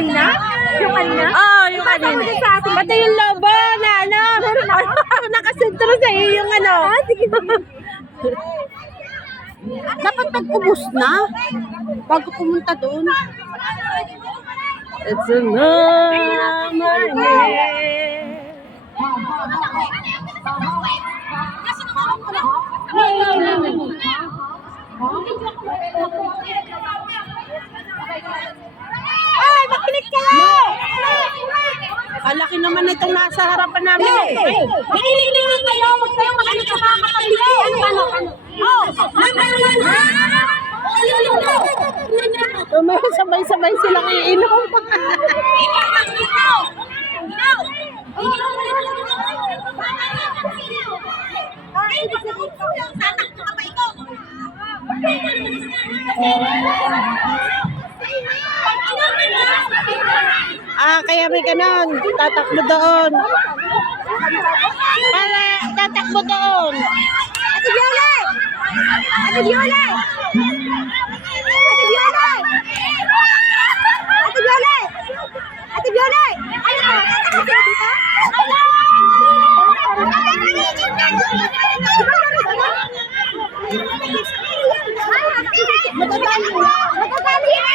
kanina? Yung kanina? Oo, yung kanina. Pati yung lobo na ano. Nakasentro sa iyo yung ano. Sige. Dapat nag-ubos na bago pumunta doon. It's a normal day. Ay, makinig ka na! Ang laki naman itong nasa harapan namin. Makinig naman kayo! Huwag kayong makinig sa mga katabili! Ano? Oh! Sabay-sabay silang iinom. Kaya may ganon. Tatakbo doon. Para tatakbo doon. Ate Violet! Ate Violet! Ate Violet! Ate Violet! Ate Violet! Ano ba? Tatakbo sila dito? Matagaling nila. Matagaling nila.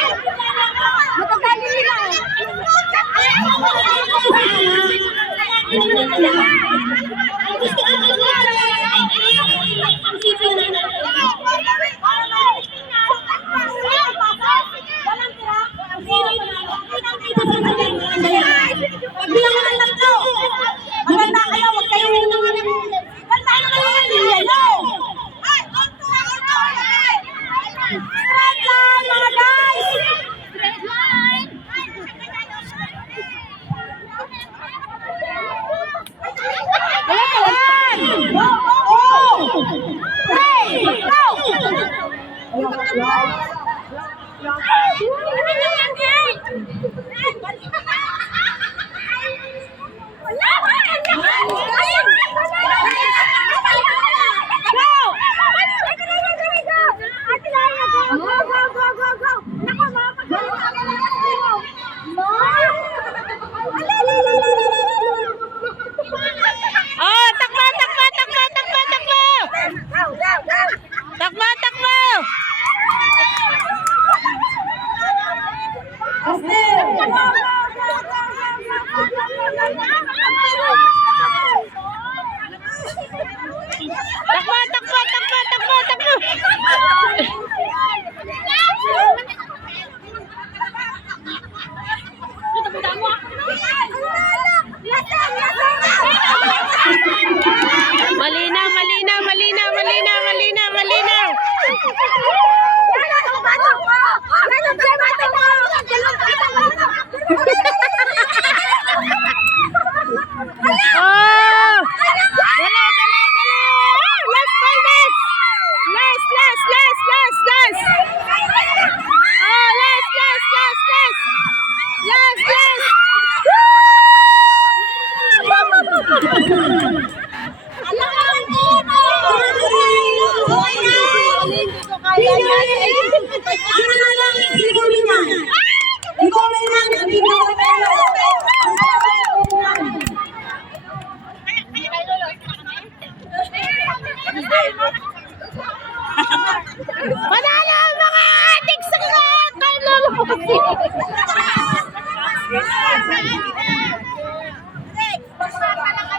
Panalo ang mga adik sa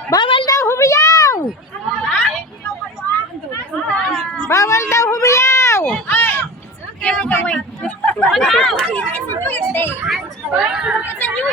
Bawal daw humiyaw! Bawal daw humiyaw! Okay, wait. It's a New Year's Day. It's a New